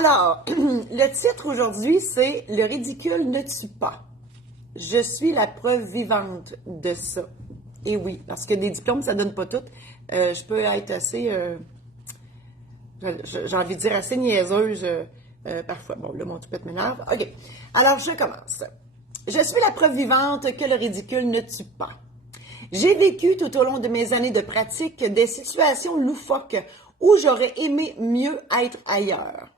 Alors, le titre aujourd'hui, c'est « Le ridicule ne tue pas ». Je suis la preuve vivante de ça. Et oui, parce que des diplômes, ça donne pas tout. Je peux être assez, j'ai envie de dire assez niaiseuse parfois. Bon, là, mon toupette m'énerve. OK. Alors, je commence. Je suis la preuve vivante que le ridicule ne tue pas. J'ai vécu tout au long de mes années de pratique des situations loufoques où j'aurais aimé mieux être ailleurs.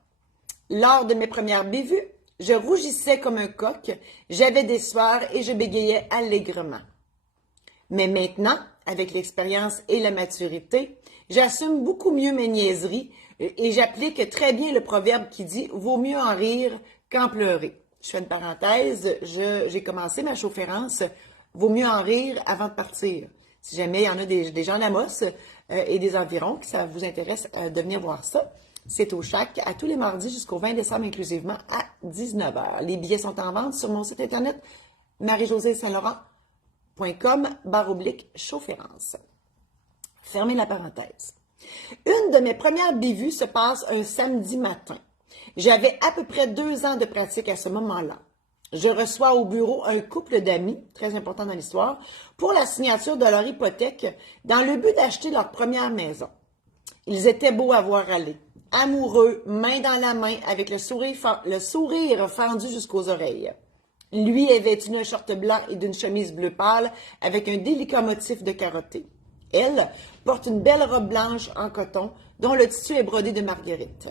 Lors de mes premières bévues, je rougissais comme un coq, j'avais des sueurs et je bégayais allègrement. Mais maintenant, avec l'expérience et la maturité, j'assume beaucoup mieux mes niaiseries et j'applique très bien le proverbe qui dit « Vaut mieux en rire qu'en pleurer ». Je fais une parenthèse, j'ai commencé ma chaufférence « Vaut mieux en rire avant de partir ». Si jamais il y en a des gens d'Amos et des environs, que ça vous intéresse de venir voir ça, c'est au Chac à tous les mardis jusqu'au 20 décembre inclusivement à 19 h. Les billets sont en vente sur mon site internet marie-josée-saint-laurent.com/chaufférence. Fermez la parenthèse. Une de mes premières bévues se passe un samedi matin. J'avais à peu près 2 ans de pratique à ce moment-là. Je reçois au bureau un couple d'amis, très important dans l'histoire, pour la signature de leur hypothèque dans le but d'acheter leur première maison. Ils étaient beaux à voir aller, amoureux, main dans la main, avec le sourire fendu jusqu'aux oreilles. Lui est vêtu d'un short blanc et d'une chemise bleu pâle avec un délicat motif de carotté. Elle porte une belle robe blanche en coton dont le tissu est brodé de marguerite.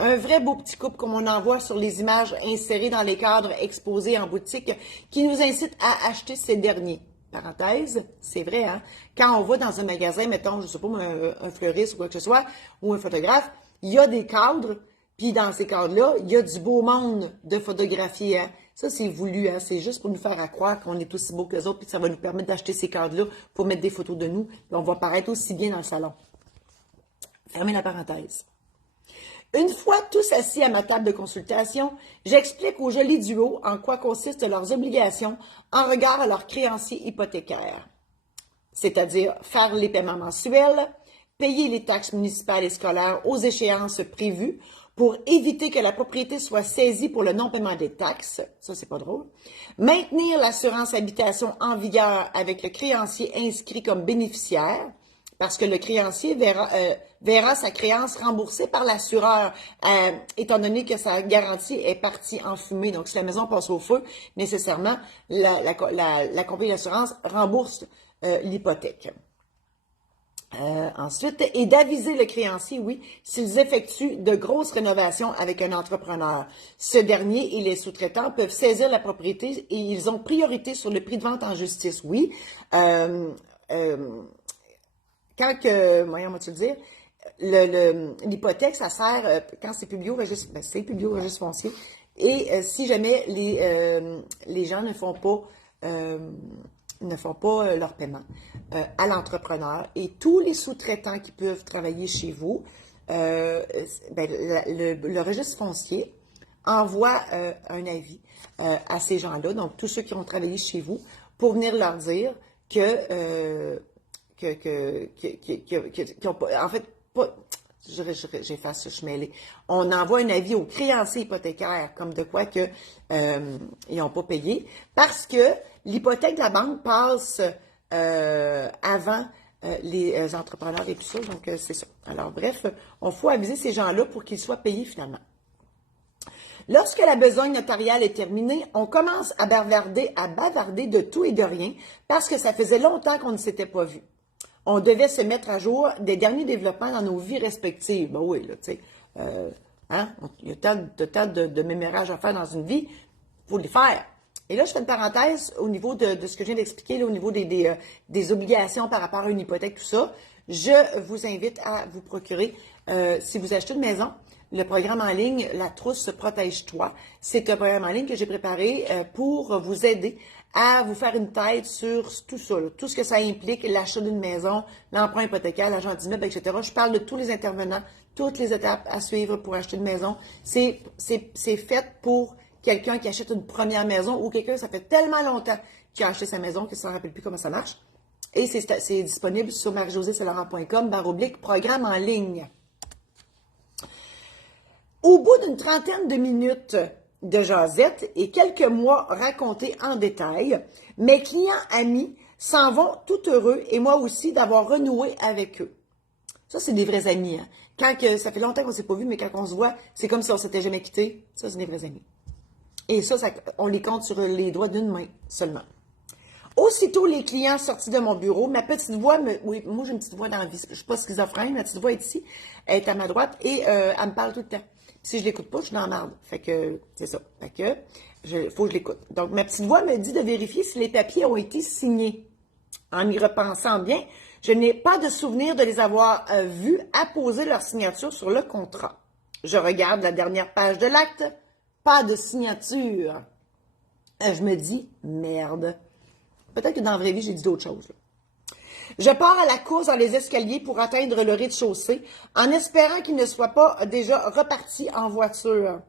Un vrai beau petit couple comme on en voit sur les images insérées dans les cadres exposés en boutique qui nous incitent à acheter ces derniers. Parenthèse, c'est vrai, hein? Quand on va dans un magasin, mettons, je sais pas, un fleuriste ou quoi que ce soit, ou un photographe, il y a des cadres, puis dans ces cadres-là, il y a du beau monde de photographier, hein? Ça, c'est voulu, hein? C'est juste pour nous faire croire qu'on est aussi beau que les autres, puis ça va nous permettre d'acheter ces cadres-là pour mettre des photos de nous, puis on va paraître aussi bien dans le salon. Fermez la parenthèse. Une fois tous assis à ma table de consultation, j'explique au joli duo en quoi consistent leurs obligations en regard à leurs créanciers hypothécaires, c'est-à-dire faire les paiements mensuels, payer les taxes municipales et scolaires aux échéances prévues pour éviter que la propriété soit saisie pour le non-paiement des taxes, ça c'est pas drôle, maintenir l'assurance habitation en vigueur avec le créancier inscrit comme bénéficiaire, parce que le créancier verra sa créance remboursée par l'assureur, étant donné que sa garantie est partie en fumée. Donc, si la maison passe au feu, nécessairement, la compagnie d'assurance rembourse l'hypothèque. Ensuite, et d'aviser le créancier, oui, s'ils effectuent de grosses rénovations avec un entrepreneur. Ce dernier et les sous-traitants peuvent saisir la propriété et ils ont priorité sur le prix de vente en justice, oui. Voyons, moi te le dire, l'hypothèque, ça sert, quand c'est publié au registre, c'est publié au registre foncier, et si jamais les gens ne font pas leur paiement à l'entrepreneur, et tous les sous-traitants qui peuvent travailler chez vous, le registre foncier envoie un avis à ces gens-là, donc tous ceux qui ont travaillé chez vous, pour venir leur dire que en fait, pas, j'efface ce chemin-là. On envoie un avis aux créanciers hypothécaires, comme de quoi que ils n'ont pas payé, parce que l'hypothèque de la banque passe avant les entrepreneurs et tout ça, donc c'est ça. Alors bref, on faut aviser ces gens-là pour qu'ils soient payés finalement. Lorsque la besogne notariale est terminée, on commence à bavarder de tout et de rien, parce que ça faisait longtemps qu'on ne s'était pas vu. On devait se mettre à jour des derniers développements dans nos vies respectives. Ben oui, là, tu sais, il y a tant de mémorages à faire dans une vie, il faut les faire. Et là, je fais une parenthèse au niveau de ce que je viens d'expliquer, au niveau des obligations par rapport à une hypothèque, tout ça. Je vous invite à vous procurer, si vous achetez une maison, le programme en ligne « La trousse protège-toi ». C'est un programme en ligne que j'ai préparé pour vous aider à vous faire une tête sur tout ça, là, tout ce que ça implique, l'achat d'une maison, l'emprunt hypothécaire, l'agent d'immeuble, etc. Je parle de tous les intervenants, toutes les étapes à suivre pour acheter une maison. C'est fait pour quelqu'un qui achète une première maison ou quelqu'un, ça fait tellement longtemps qu'il a acheté sa maison qu'il ne s'en rappelle plus comment ça marche. Et c'est disponible sur marie-josée-saint-laurent.com/programme en ligne. Au bout d'une trentaine de minutes de jasette et quelques mois racontés en détail, mes clients amis s'en vont tout heureux et moi aussi d'avoir renoué avec eux. Ça, c'est des vrais amis. Hein. Ça fait longtemps qu'on ne s'est pas vu, mais quand on se voit, c'est comme si on ne s'était jamais quitté. Ça, c'est des vrais amis. Et ça, on les compte sur les doigts d'une main seulement. Aussitôt les clients sortis de mon bureau, ma petite voix Oui, moi j'ai une petite voix dans la vie. Je ne suis pas schizophrène, ma petite voix est ici, elle est à ma droite et elle me parle tout le temps. Puis si je l'écoute pas, je suis dans la merde. Fait que c'est ça. Fait que faut que je l'écoute. Donc ma petite voix me dit de vérifier si les papiers ont été signés. En y repensant bien, je n'ai pas de souvenir de les avoir vus apposer leur signature sur le contrat. Je regarde la dernière page de l'acte, pas de signature. Je me dis, merde. Peut-être que dans la vraie vie, j'ai dit d'autres choses. Là. Je pars à la course dans les escaliers pour atteindre le rez-de-chaussée en espérant qu'il ne soit pas déjà reparti en voiture.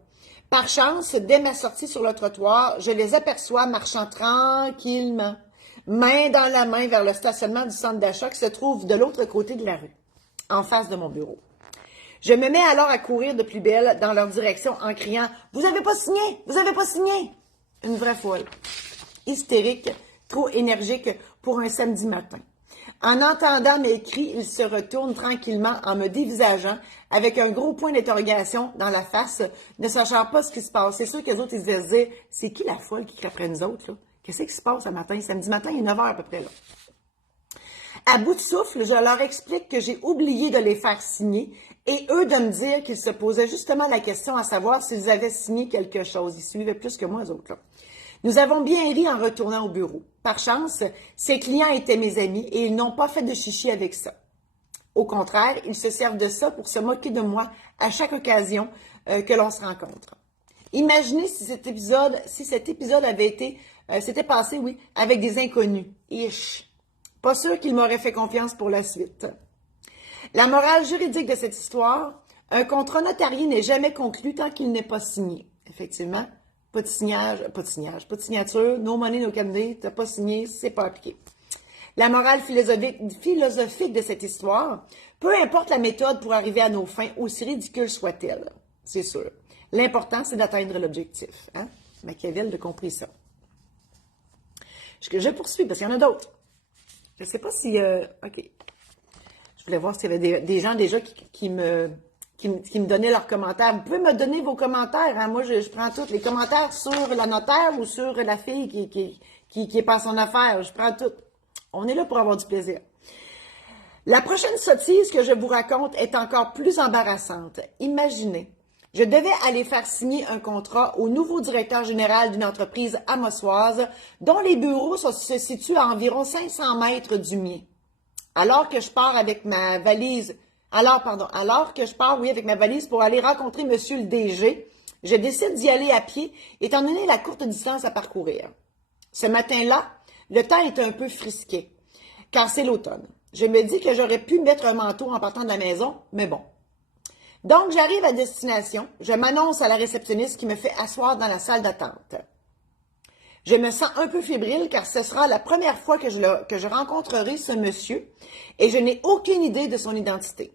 Par chance, dès ma sortie sur le trottoir, je les aperçois marchant tranquillement, main dans la main vers le stationnement du centre d'achat qui se trouve de l'autre côté de la rue, en face de mon bureau. Je me mets alors à courir de plus belle dans leur direction en criant « Vous avez pas signé! Vous avez pas signé! » Une vraie folle. Hystérique, trop énergique pour un samedi matin. En entendant mes cris, ils se retournent tranquillement en me dévisageant avec un gros point d'interrogation dans la face, ne sachant pas ce qui se passe. C'est sûr que les autres, ils devaient se dire « C'est qui la folle qui crie après nous autres? Là? Qu'est-ce qui se passe ce matin? Samedi matin, il est 9 h à peu près. Là. » À bout de souffle, je leur explique que j'ai oublié de les faire signer et eux de me dire qu'ils se posaient justement la question à savoir s'ils avaient signé quelque chose. Ils suivaient plus que moi, eux autres. Là. Nous avons bien ri en retournant au bureau. Par chance, ces clients étaient mes amis et ils n'ont pas fait de chichi avec ça. Au contraire, ils se servent de ça pour se moquer de moi à chaque occasion que l'on se rencontre. Imaginez si cet épisode s'était passé, oui, avec des inconnus. Ish. Pas sûr qu'ils m'auraient fait confiance pour la suite. La morale juridique de cette histoire, un contrat notarié n'est jamais conclu tant qu'il n'est pas signé. Effectivement, pas de signature, no money, no candy, t'as pas signé, c'est pas appliqué. La morale philosophique de cette histoire, peu importe la méthode pour arriver à nos fins, aussi ridicule soit-elle, c'est sûr. L'important, c'est d'atteindre l'objectif. Hein? Machiavel a compris ça. Je poursuis parce qu'il y en a d'autres. Je ne sais pas si... OK. Je voulais voir s'il y avait des gens déjà qui me donnaient leurs commentaires. Vous pouvez me donner vos commentaires. Hein? Moi, je prends tous les commentaires sur la notaire ou sur la fille qui est pas son affaire. Je prends tout. On est là pour avoir du plaisir. La prochaine sottise que je vous raconte est encore plus embarrassante. Imaginez, je devais aller faire signer un contrat au nouveau directeur général d'une entreprise amossoise dont les bureaux se situent à environ 500 mètres du mien. Alors que je pars avec ma valise pour aller rencontrer monsieur le DG, je décide d'y aller à pied, étant donné la courte distance à parcourir. Ce matin-là, le temps est un peu frisqué, car c'est l'automne. Je me dis que j'aurais pu mettre un manteau en partant de la maison, mais bon. Donc, j'arrive à destination, je m'annonce à la réceptionniste qui me fait asseoir dans la salle d'attente. Je me sens un peu fébrile car ce sera la première fois que je rencontrerai ce monsieur et je n'ai aucune idée de son identité.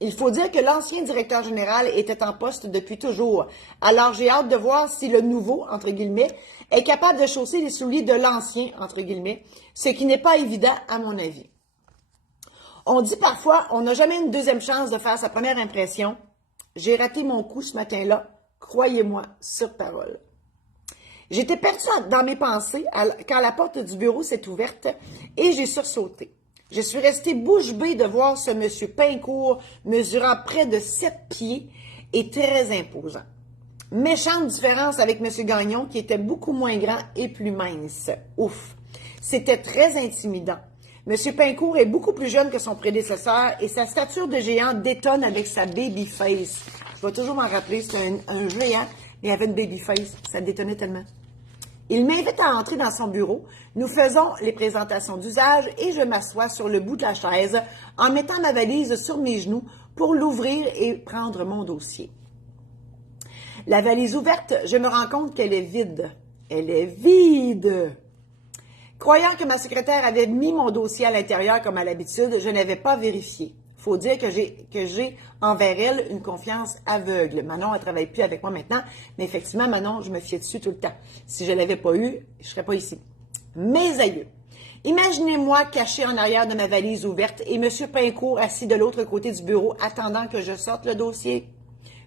Il faut dire que l'ancien directeur général était en poste depuis toujours, alors j'ai hâte de voir si le nouveau, entre guillemets, est capable de chausser les souliers de l'ancien, entre guillemets, ce qui n'est pas évident à mon avis. On dit parfois, on n'a jamais une deuxième chance de faire sa première impression. J'ai raté mon coup ce matin-là, croyez-moi, sur parole. J'étais perdue dans mes pensées quand la porte du bureau s'est ouverte et j'ai sursauté. Je suis restée bouche bée de voir ce monsieur Pincourt mesurant près de 7 pieds et très imposant. Méchante différence avec monsieur Gagnon qui était beaucoup moins grand et plus mince. Ouf! C'était très intimidant. Monsieur Pincourt est beaucoup plus jeune que son prédécesseur et sa stature de géant détonne avec sa baby face. Je vais toujours m'en rappeler, c'était un géant et il avait une baby face. Ça détonnait tellement. Il m'invite à entrer dans son bureau. Nous faisons les présentations d'usage et je m'assois sur le bout de la chaise en mettant ma valise sur mes genoux pour l'ouvrir et prendre mon dossier. La valise ouverte, je me rends compte qu'elle est vide. Elle est vide! Croyant que ma secrétaire avait mis mon dossier à l'intérieur comme à l'habitude, je n'avais pas vérifié. faut dire que j'ai envers elle une confiance aveugle. Manon, elle ne travaille plus avec moi maintenant, mais effectivement, Manon, je me fiais dessus tout le temps. Si je ne l'avais pas eu, je ne serais pas ici. Mes aïeux. Imaginez-moi caché en arrière de ma valise ouverte et M. Pincourt assis de l'autre côté du bureau attendant que je sorte le dossier.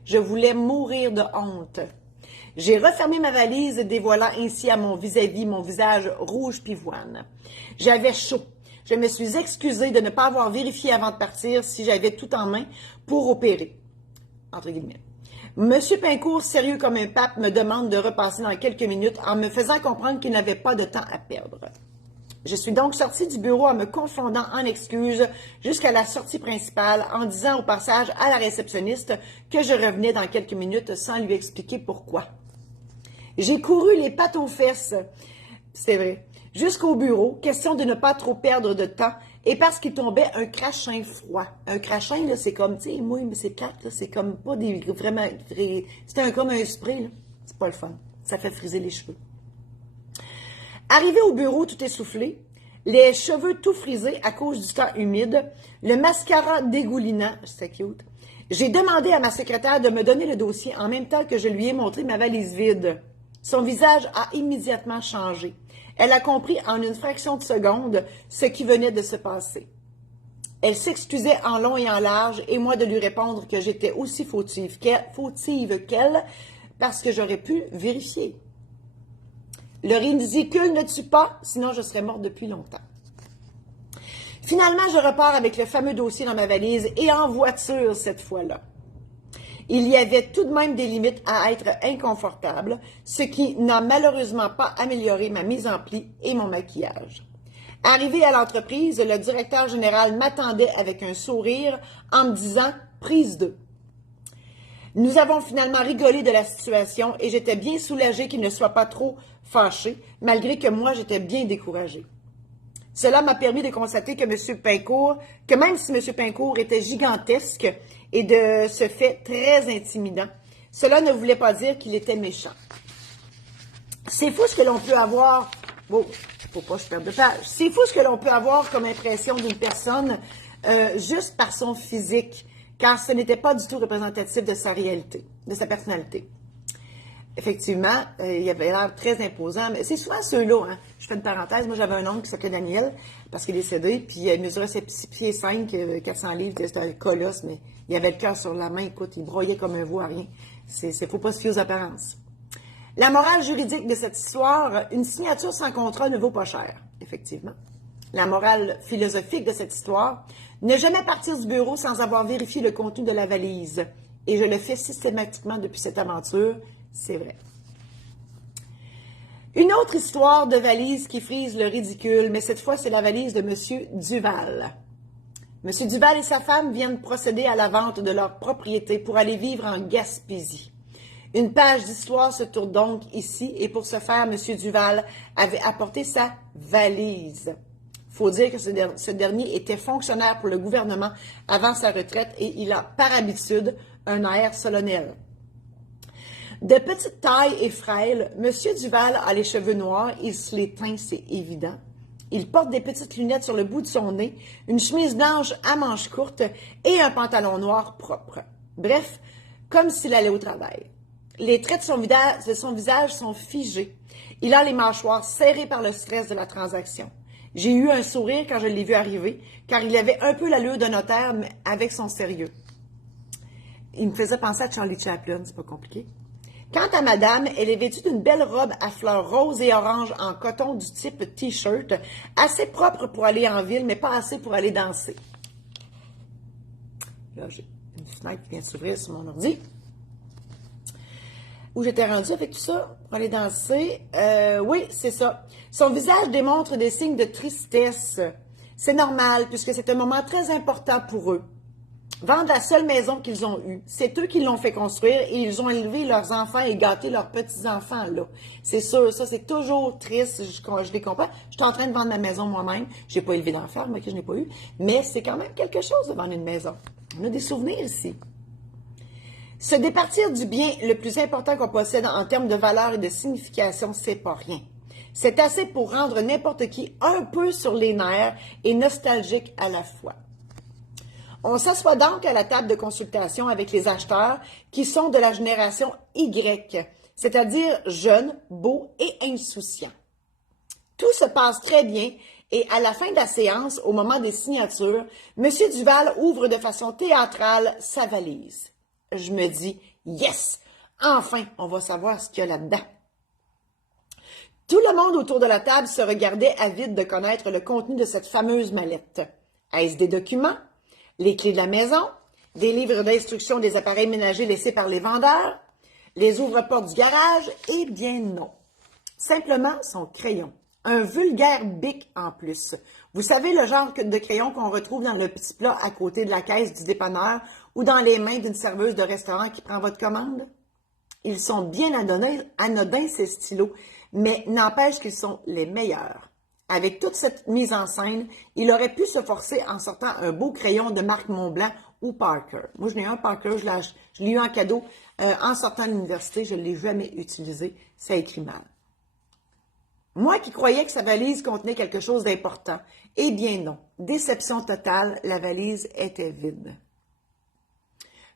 Je voulais mourir de honte. J'ai refermé ma valise, dévoilant ainsi à mon vis-à-vis mon visage rouge pivoine. J'avais chaud. Je me suis excusée de ne pas avoir vérifié avant de partir si j'avais tout en main pour opérer. Entre guillemets. Monsieur Pincourt, sérieux comme un pape, me demande de repasser dans quelques minutes en me faisant comprendre qu'il n'avait pas de temps à perdre. Je suis donc sortie du bureau en me confondant en excuses jusqu'à la sortie principale en disant au passage à la réceptionniste que je revenais dans quelques minutes sans lui expliquer pourquoi. J'ai couru les pattes aux fesses, c'est vrai, jusqu'au bureau, question de ne pas trop perdre de temps et parce qu'il tombait un crachin froid. Un crachin, là, c'est comme, tu sais, moi, c'est plate, là, c'est comme pas des vraiment, c'est comme un spray, là. C'est pas le fun. Ça fait friser les cheveux. Arrivé au bureau tout essoufflé, les cheveux tout frisés à cause du temps humide, le mascara dégoulinant, c'était cute, j'ai demandé à ma secrétaire de me donner le dossier en même temps que je lui ai montré ma valise vide. Son visage a immédiatement changé. Elle a compris en une fraction de seconde ce qui venait de se passer. Elle s'excusait en long et en large et moi de lui répondre que j'étais aussi fautive qu'elle parce que j'aurais pu vérifier. Le ridicule ne tue pas, sinon je serais morte depuis longtemps. Finalement, je repars avec le fameux dossier dans ma valise et en voiture cette fois-là. Il y avait tout de même des limites à être inconfortable, ce qui n'a malheureusement pas amélioré ma mise en pli et mon maquillage. Arrivé à l'entreprise, le directeur général m'attendait avec un sourire en me disant « prise 2 ». Nous avons finalement rigolé de la situation et j'étais bien soulagée qu'il ne soit pas trop fâché, malgré que moi, j'étais bien découragée. Cela m'a permis de constater que même si M. Pincourt était gigantesque et de ce fait très intimidant, cela ne voulait pas dire qu'il était méchant. C'est fou ce que l'on peut avoir... Bon, faut pas que je perde de page. C'est fou ce que l'on peut avoir comme impression d'une personne juste par son physique, car ce n'était pas du tout représentatif de sa réalité, de sa personnalité. Effectivement, il avait l'air très imposant, mais c'est souvent ceux-là, hein. Je fais une parenthèse, moi j'avais un oncle qui s'appelait Daniel, parce qu'il est décédé, puis il mesurait 6 pieds 5, 400 livres, c'était un colosse, mais il avait le cœur sur la main, écoute, il broyait comme un veau à rien. Faut pas se fier aux apparences. La morale juridique de cette histoire, une signature sans contrat ne vaut pas cher, effectivement. La morale philosophique de cette histoire, ne jamais partir du bureau sans avoir vérifié le contenu de la valise. Et je le fais systématiquement depuis cette aventure, c'est vrai. Une autre histoire de valise qui frise le ridicule, mais cette fois, c'est la valise de M. Duval. M. Duval et sa femme viennent procéder à la vente de leur propriété pour aller vivre en Gaspésie. Une page d'histoire se tourne donc ici, et pour ce faire, M. Duval avait apporté sa valise. Il faut dire que ce dernier était fonctionnaire pour le gouvernement avant sa retraite et il a, par habitude, un air solennel. De petite taille et frêle, M. Duval a les cheveux noirs, il se les teint, c'est évident. Il porte des petites lunettes sur le bout de son nez, une chemise blanche à manches courtes et un pantalon noir propre. Bref, comme s'il allait au travail. Les traits de son visage sont figés. Il a les mâchoires serrées par le stress de la transaction. J'ai eu un sourire quand je l'ai vu arriver, car il avait un peu l'allure d'un notaire, mais avec son sérieux. Il me faisait penser à Charlie Chaplin, c'est pas compliqué. Quant à madame, elle est vêtue d'une belle robe à fleurs roses et oranges en coton du type T-shirt, assez propre pour aller en ville, mais pas assez pour aller danser. Là, j'ai une fenêtre qui vient de s'ouvrir sur mon ordi. Où j'étais rendue avec tout ça pour aller danser. Oui, c'est ça. Son visage démontre des signes de tristesse. C'est normal, puisque c'est un moment très important pour eux. Vendre la seule maison qu'ils ont eue. C'est eux qui l'ont fait construire et ils ont élevé leurs enfants et gâté leurs petits-enfants, là. C'est sûr, ça, c'est toujours triste, je les comprends. Je suis en train de vendre ma maison moi-même. Je n'ai pas élevé d'enfants, moi, que je n'ai pas eu. Mais c'est quand même quelque chose de vendre une maison. On a des souvenirs ici. Se départir du bien le plus important qu'on possède en termes de valeur et de signification, c'est pas rien. C'est assez pour rendre n'importe qui un peu sur les nerfs et nostalgique à la fois. On s'assoit donc à la table de consultation avec les acheteurs qui sont de la génération Y, c'est-à-dire jeunes, beaux et insouciants. Tout se passe très bien et à la fin de la séance, au moment des signatures, M. Duval ouvre de façon théâtrale sa valise. Je me dis, yes, enfin, on va savoir ce qu'il y a là-dedans. Tout le monde autour de la table se regardait avide de connaître le contenu de cette fameuse mallette. Est-ce des documents, les clés de la maison, des livres d'instructions des appareils ménagers laissés par les vendeurs, les ouvre-portes du garage? Eh bien non. Simplement son crayon. Un vulgaire bic en plus. Vous savez le genre de crayon qu'on retrouve dans le petit plat à côté de la caisse du dépanneur ou dans les mains d'une serveuse de restaurant qui prend votre commande? Ils sont bien anodins, ces stylos, mais n'empêche qu'ils sont les meilleurs. Avec toute cette mise en scène, il aurait pu se forcer en sortant un beau crayon de marque Montblanc ou Parker. Moi, je n'ai un Parker, je l'ai eu en cadeau en sortant de l'université, je ne l'ai jamais utilisé, ça écrit mal. Moi qui croyais que sa valise contenait quelque chose d'important, eh bien non. Déception totale, la valise était vide.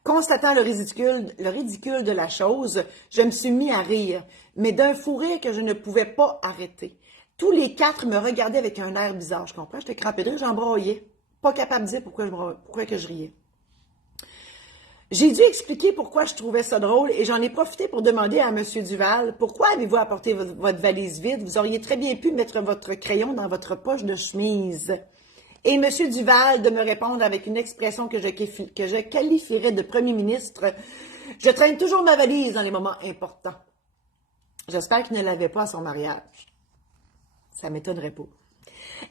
Constatant le ridicule de la chose, je me suis mis à rire, mais d'un fou rire que je ne pouvais pas arrêter. Tous les quatre me regardaient avec un air bizarre, je comprends, j'étais crampée de rire, j'en broyais. Pas capable de dire pourquoi que je riais. J'ai dû expliquer pourquoi je trouvais ça drôle et j'en ai profité pour demander à M. Duval, pourquoi avez-vous apporté votre valise vide? Vous auriez très bien pu mettre votre crayon dans votre poche de chemise. Et M. Duval de me répondre avec une expression que je qualifierais de premier ministre, « Je traîne toujours ma valise dans les moments importants. » J'espère qu'il ne l'avait pas à son mariage. Ça ne m'étonnerait pas.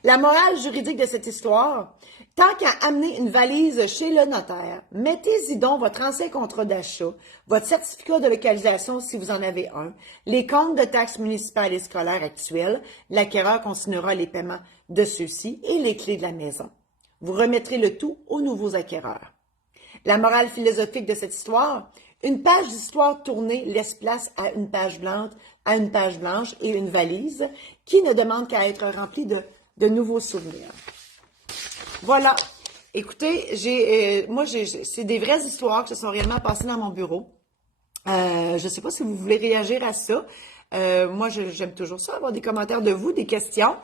La morale juridique de cette histoire, tant qu'à amener une valise chez le notaire, mettez-y donc votre ancien contrat d'achat, votre certificat de localisation si vous en avez un, les comptes de taxes municipales et scolaires actuels, l'acquéreur consignera les paiements de ceux-ci et les clés de la maison. Vous remettrez le tout aux nouveaux acquéreurs. La morale philosophique de cette histoire, une page d'histoire tournée laisse place à une page blanche et une valise qui ne demande qu'à être remplie de nouveaux souvenirs. Voilà. Écoutez, c'est des vraies histoires qui se sont réellement passées dans mon bureau. Je ne sais pas si vous voulez réagir à ça. Moi, j'aime toujours ça, avoir des commentaires de vous, des questions.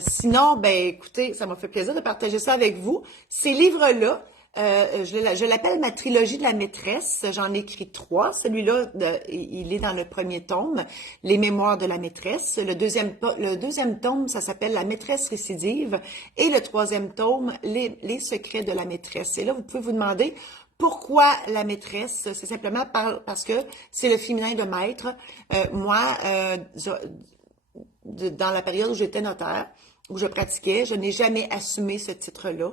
Sinon, ben écoutez, ça m'a fait plaisir de partager ça avec vous. Ces livres-là, je l'appelle ma trilogie de la maîtresse. J'en ai écrit 3. Celui-là, il est dans le premier tome, Les mémoires de la maîtresse. Le deuxième tome, ça s'appelle La maîtresse récidive. Et le troisième tome, Les secrets de la maîtresse. Et là, vous pouvez vous demander pourquoi la maîtresse. C'est simplement parce que c'est le féminin de maître. Dans la période où j'étais notaire, où je pratiquais, je n'ai jamais assumé ce titre-là.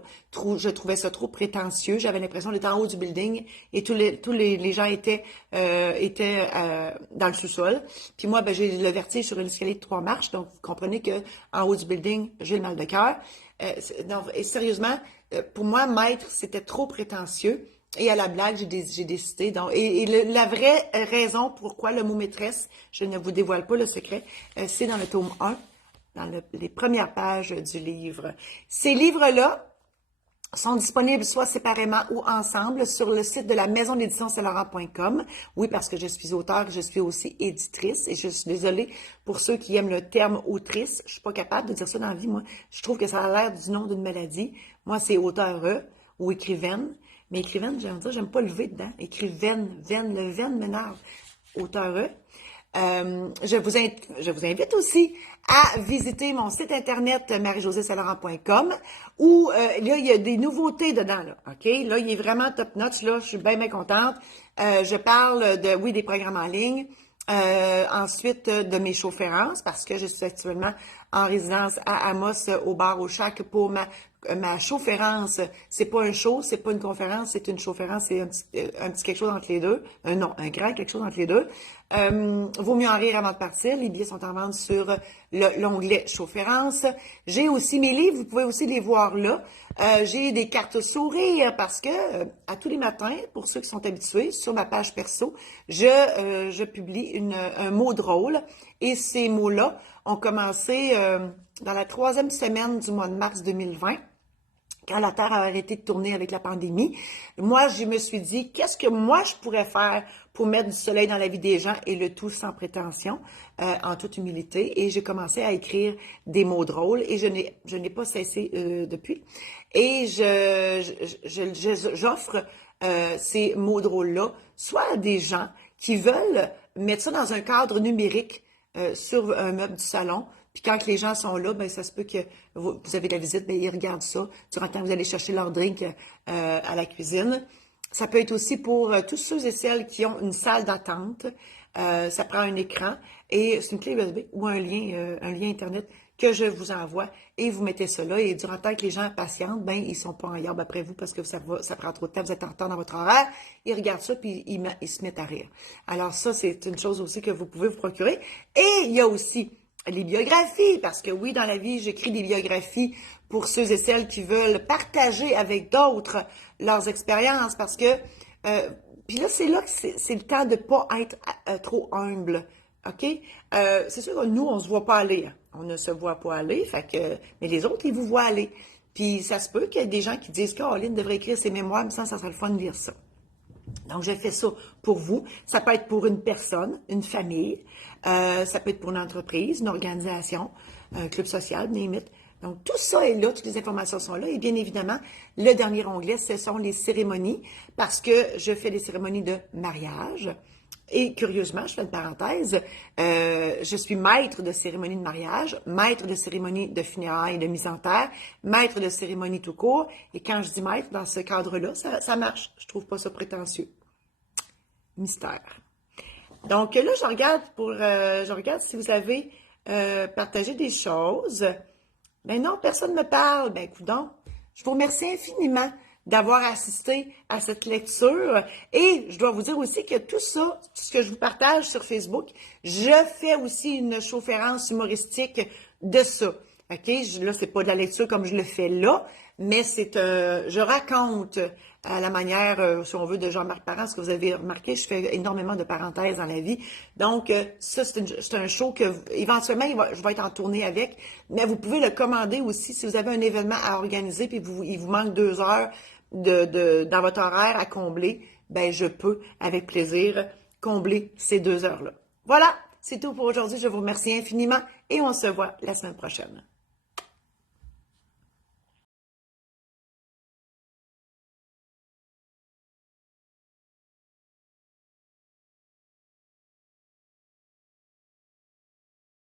Je trouvais ça trop prétentieux. J'avais l'impression d'être en haut du building et tous les gens étaient dans le sous-sol. Puis moi, ben, j'ai le vertige sur un escalier de 3 marches. Donc, vous comprenez que en haut du building, j'ai le mal de cœur. Et sérieusement, pour moi, maître, c'était trop prétentieux. Et à la blague, j'ai décidé. Donc, la vraie raison pourquoi le mot maîtresse, je ne vous dévoile pas le secret, c'est dans le tome 1, dans les premières pages du livre. Ces livres-là sont disponibles soit séparément ou ensemble sur le site de la maison d'édition Saint-Laurent.com. Oui, parce que je suis auteure, je suis aussi éditrice et je suis désolée pour ceux qui aiment le terme autrice. Je suis pas capable de dire ça dans la vie, moi. Je trouve que ça a l'air du nom d'une maladie. Moi, c'est auteure ou écrivaine. Mais écrivaine, j'aime pas le V dedans. Écrivaine, le veine m'énerve. Auteure. Je vous invite aussi à visiter mon site internet marie-josée-saint-laurent.com où là, il y a des nouveautés dedans. Là, OK? Là, il est vraiment top notch. Là, je suis bien contente. Je parle des programmes en ligne. Ensuite, de mes chaufférances, parce que je suis actuellement en résidence à Amos, au bar au Shack pour ma chaufférance. C'est pas un show, c'est pas une conférence, c'est une chaufférance, c'est un petit quelque chose entre les deux. Non, un grand quelque chose entre les deux. Vaut mieux en rire avant de partir. Les billets sont en vente sur l'onglet chaufférance. J'ai aussi mes livres, vous pouvez aussi les voir là. J'ai des cartes sourires parce que à tous les matins, pour ceux qui sont habitués, sur ma page perso, je publie un mot drôle et ces mots-là ont commencé dans la 3e semaine du mois de mars 2020. quand la Terre a arrêté de tourner avec la pandémie, moi, je me suis dit, qu'est-ce que moi, je pourrais faire pour mettre du soleil dans la vie des gens et le tout sans prétention, en toute humilité. Et j'ai commencé à écrire des mots drôles et je n'ai pas cessé depuis. Et j'offre ces mots drôles-là, soit à des gens qui veulent mettre ça dans un cadre numérique sur un meuble du salon. Puis quand les gens sont là, ben ça se peut que vous avez de la visite, ben ils regardent ça. Durant le temps que vous allez chercher leur drink à la cuisine. Ça peut être aussi pour tous ceux et celles qui ont une salle d'attente. Ça prend un écran et c'est une clé USB ou un lien Internet que je vous envoie et vous mettez ça là. Et durant le temps que les gens patientent, ben ils sont pas en yarbe après vous parce que ça prend trop de temps, vous êtes en retard dans votre horaire. Ils regardent ça puis ils se mettent à rire. Alors ça, c'est une chose aussi que vous pouvez vous procurer. Et il y a aussi les biographies, parce que oui, dans la vie, j'écris des biographies pour ceux et celles qui veulent partager avec d'autres leurs expériences, parce que, puis là que c'est le temps de pas être trop humble, OK? C'est sûr que nous, on se voit pas aller, hein. On ne se voit pas aller, fait que, mais les autres, ils vous voient aller. Puis ça se peut qu'il y ait des gens qui disent Caroline devrait écrire ses mémoires, mais ça serait le fun de lire ça. Donc, je fais ça pour vous. Ça peut être pour une personne, une famille. Ça peut être pour une entreprise, une organisation, un club social, name it. Donc, tout ça est là, toutes les informations sont là. Et bien évidemment, le dernier onglet, ce sont les cérémonies, parce que je fais des cérémonies de mariage. Et curieusement, je fais une parenthèse, je suis maître de cérémonie de mariage, maître de cérémonie de funérailles et de mise en terre, maître de cérémonie tout court. Et quand je dis maître, dans ce cadre-là, ça marche. Je trouve pas ça prétentieux. Mystère. Donc là, je regarde si vous avez partagé des choses. Ben non, personne ne me parle. Ben coudonc, je vous remercie infiniment d'avoir assisté à cette lecture. Et je dois vous dire aussi que tout ça, tout ce que je vous partage sur Facebook, je fais aussi une chaufférence humoristique de ça. OK? Là, c'est pas de la lecture comme je le fais là, mais je raconte à la manière, si on veut, de Jean-Marc Parent. Ce que vous avez remarqué, je fais énormément de parenthèses dans la vie. Donc, ça, c'est un show que, éventuellement, je vais être en tournée avec, mais vous pouvez le commander aussi si vous avez un événement à organiser puis il vous manque 2 heures dans votre horaire à combler, ben je peux, avec plaisir, combler ces 2 heures-là. Voilà, c'est tout pour aujourd'hui. Je vous remercie infiniment et on se voit la semaine prochaine.